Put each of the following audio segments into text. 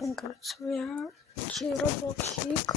Minecraft своя, чи робоксик.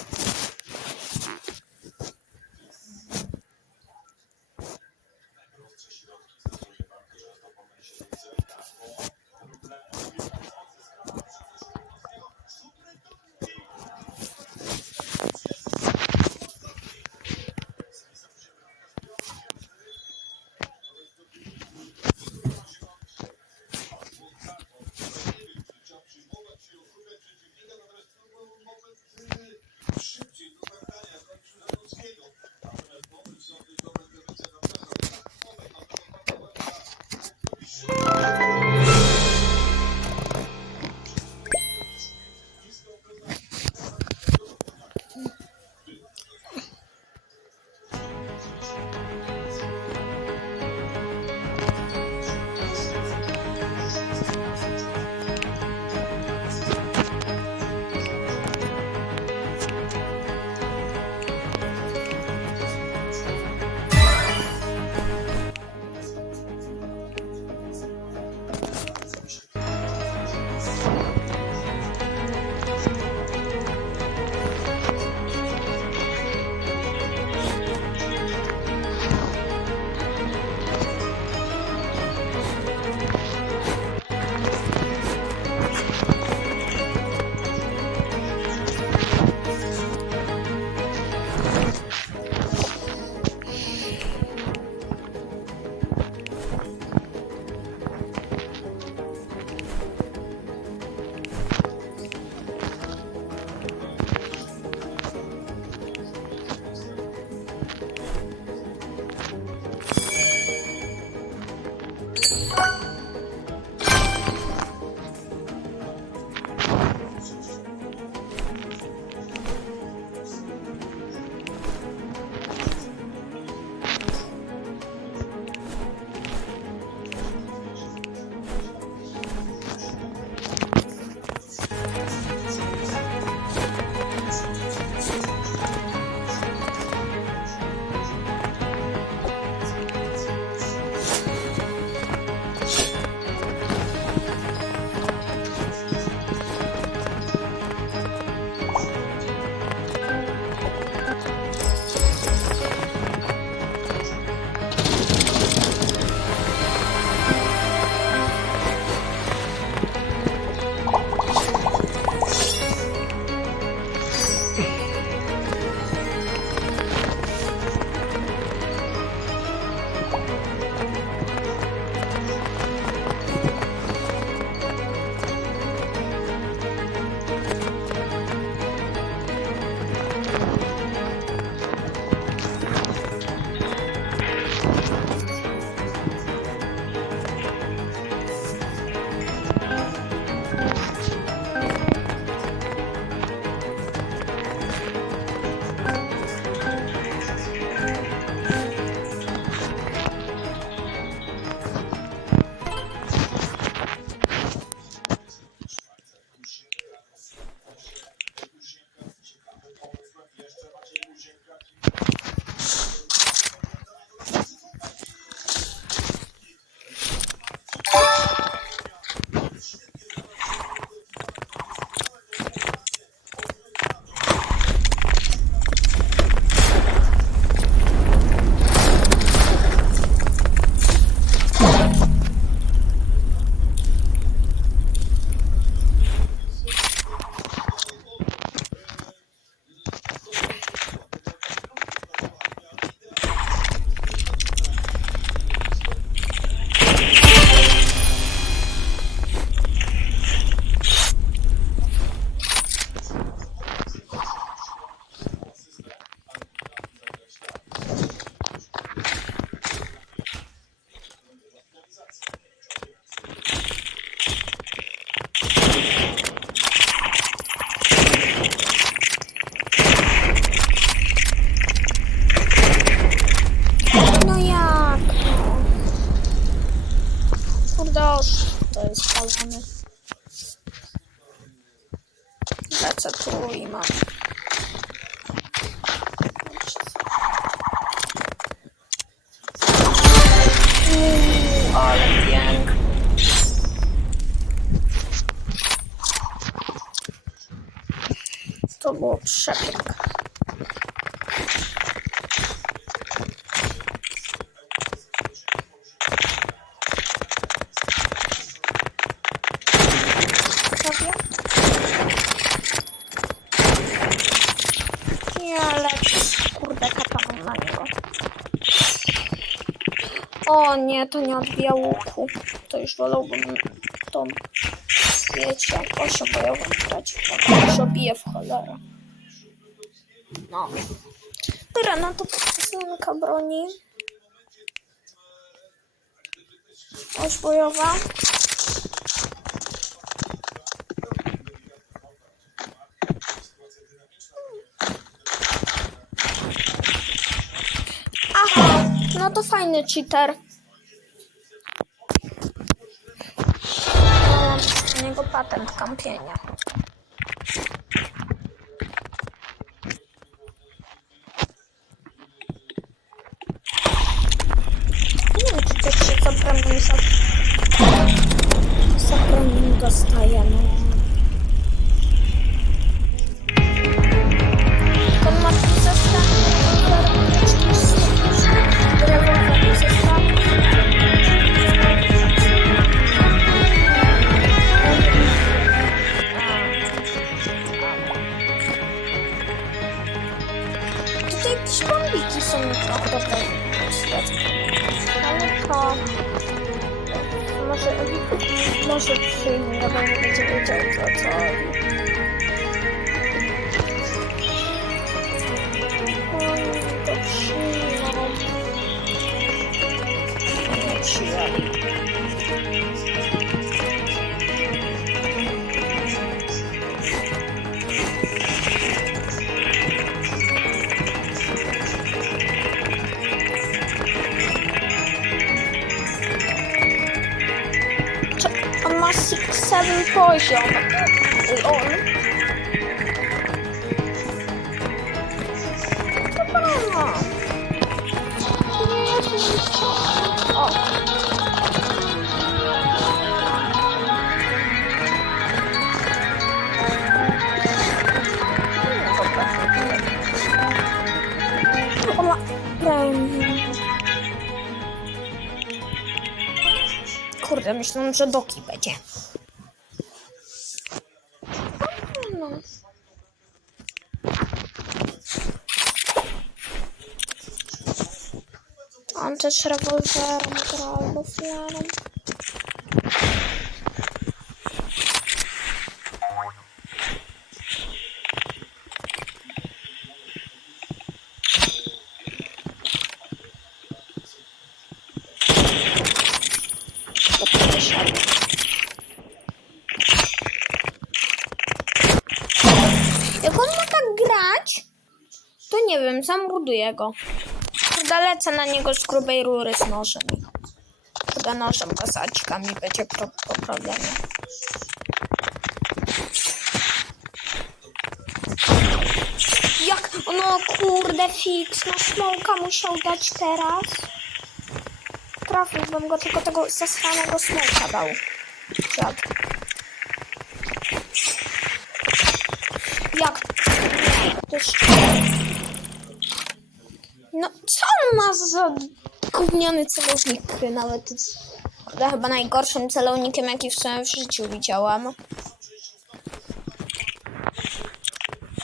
serca tu i mam. To było przepiękne. Thank. Kurde kataną na niego. O nie, to nie odbija łuku. To już wolałbym tą, wiecie, osią bojową grać. To już obije w cholerę. No. Dobra, no to zmianka broni. Oś bojowa. No to fajny cheater. Mam z niego patent kampienia. Nie wiem, czy to się za premium za... za premium dostaje, no. Może... Może przyjmie, nie będzie wiedział co co. On ma 6-7 poziom. Lol. Kurde, myślałam, że Doki będzie. No. On też rewolwerem gra albo flarem. Jak on ma tak grać, to nie wiem, zamorduję go. Kurde, lecę na niego z grubej rury z nożem. Kurde, nożem kasaczkami będzie pro, po problemie. Jak, no kurde, fix, no smoka musiał dać teraz. Trafiłbym go, tylko tego zasranego smoka dał. Jak? To jest... No, co on ma za gówniany celownik, który nawet jest chyba najgorszym celownikiem, jaki w swoim życiu widziałam.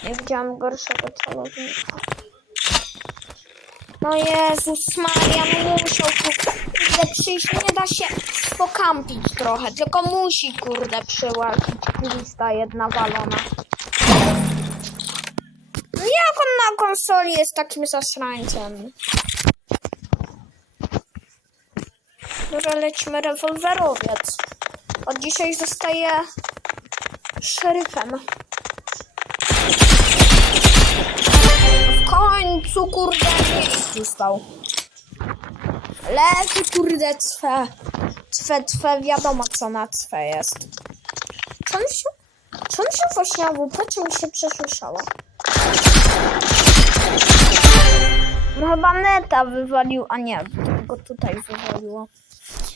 Nie widziałam gorszego celownika. No Jezus Maria, musiał tu kurde przyjść, nie da się pokampić trochę, tylko musi kurde przyłazić lista jedna walona. No jak on na konsoli jest takim zasrańcem? Dobra, lecimy rewolwerowiec. Od dzisiaj zostaje szeryfem. Końcu, kurde, nie został. Lewy, kurde, cwe. Cwe, cwe, wiadomo co na cwe jest. Czy on się, czy on się właśnie AWP, czy mi się przesłyszało? No chyba neta wywalił, a nie, go tutaj wywaliło.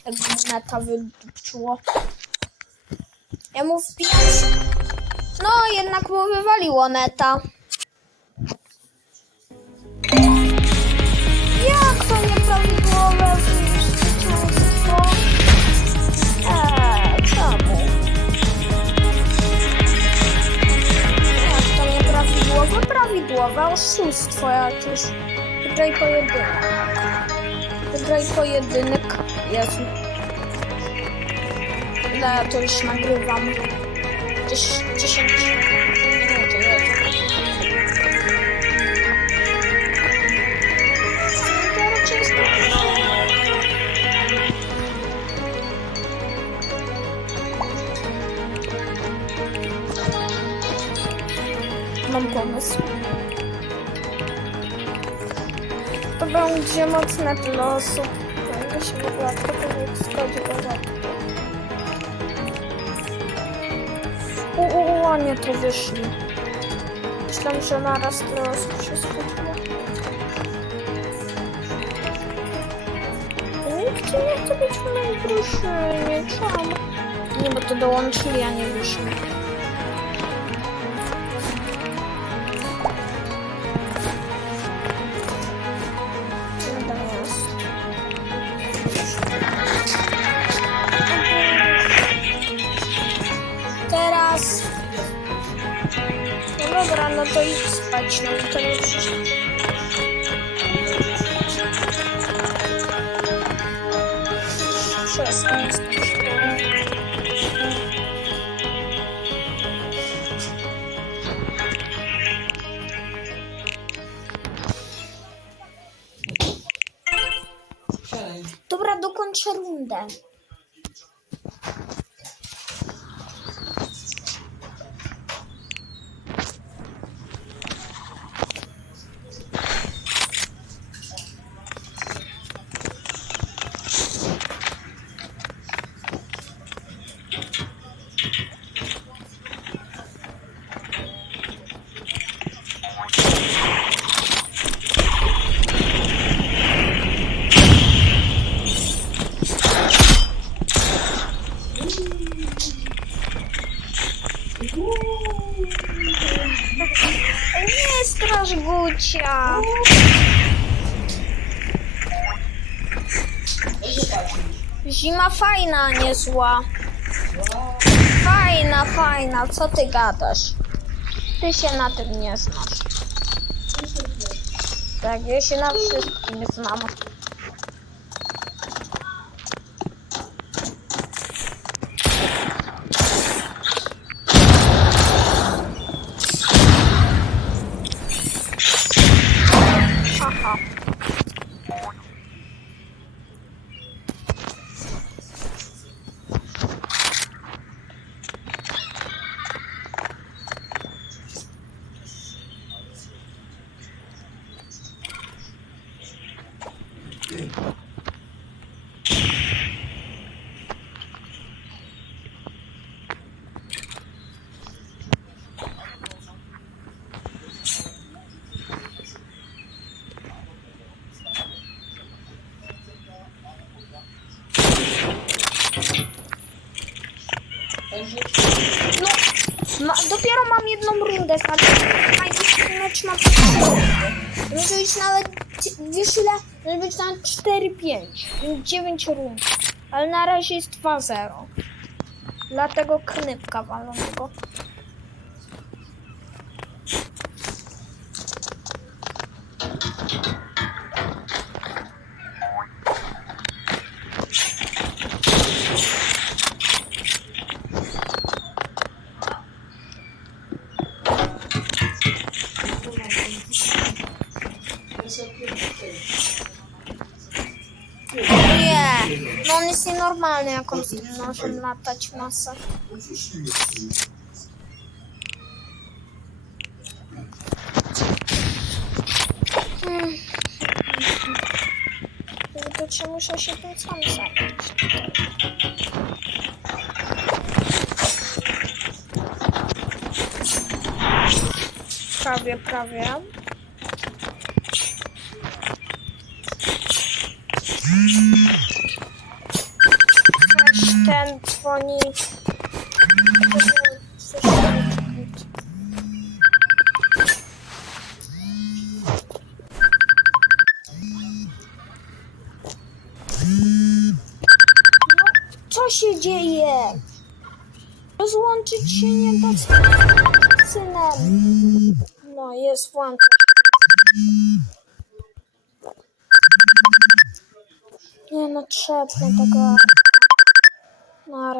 Jakby neta wydupczyło. Ja mu wbijam się. No, jednak mu wywaliło neta. Oszustwo jakieś. Wygraj pojedynek. Wygraj pojedynek. Jezu. Ja to już nagrywam? Gdzieś 10 będzie mocne dla osób. Będzie się w ogóle cokolwiek zgodzi do rzadko. Uuu, nie to wyszli. Myślałem, że naraz tyle osób się skupiło. Nikt nie chce być w mojej drużynie. Czemu? Nie, bo to dołączyli, a nie wyszli. Spać, no to Straż Gucia. Zima fajna, nie zła. Fajna, fajna. Co ty gadasz? Ty się na tym nie znasz. Tak, ja się na wszystkim znam. No, ma, dopiero mam jedną rundę, znaczy najbliższy mecz rundy. Może być nawet, wiesz ile? Może być nawet 4-5, 9 rund. Ale na razie jest 2-0. Dlatego knypka walonego. Nienormalny, jak on z tym nożem latać masę. Hmm. Muszę się tym sam. Prawie, prawie. Rozłączyć się nie da z synem. No,